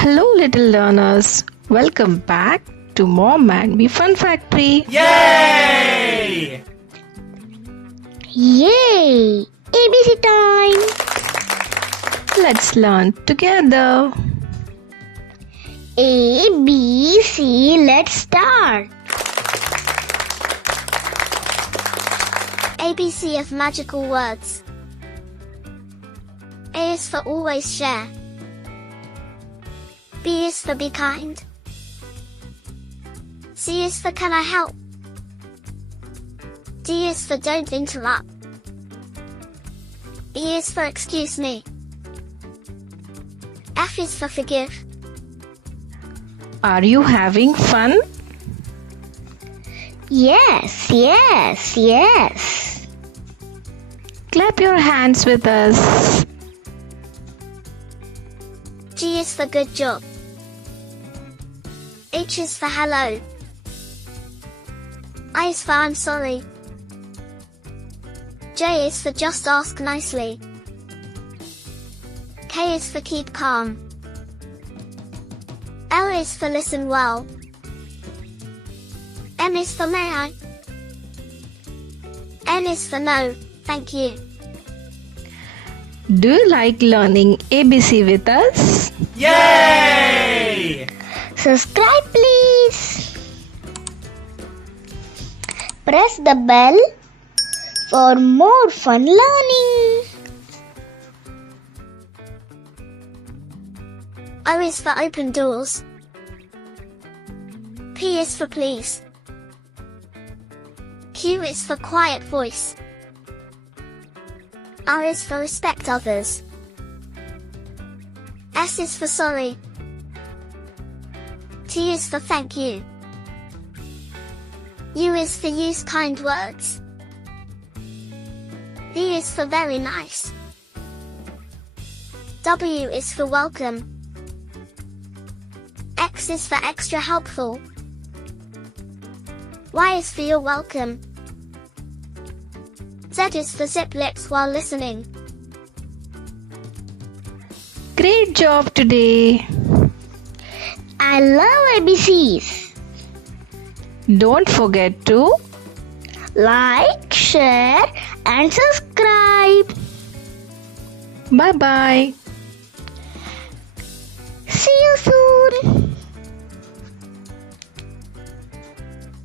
Hello, little learners. Welcome back to Mom and Me Fun Factory. Yay! Yay! ABC time! Let's learn together. A, B, C, let's start. ABC of magical words. A is for always share. B is for be kind. C is for can I help? D is for don't interrupt. E is for excuse me. F is for forgive. Are you having fun? Yes. Clap your hands with us. G is for good job. H is for hello. I is for I'm sorry. J is for just ask nicely. K is for keep calm. L is for listen well. M is for may I. N is for no, thank you. Do you like learning ABC with us? Yay! Subscribe please. Press the bell for more fun learning. O is for open doors. P is for please. Q is for quiet voice. R is for respect others. S is for sorry. T is for thank you. U is for use kind words. V is for very nice. W is for welcome. X is for extra helpful. Y is for you're welcome. Z is for zip lips while listening. Great job today. I love ABCs. Don't forget to Like, share and subscribe. bye-bye. See you soon.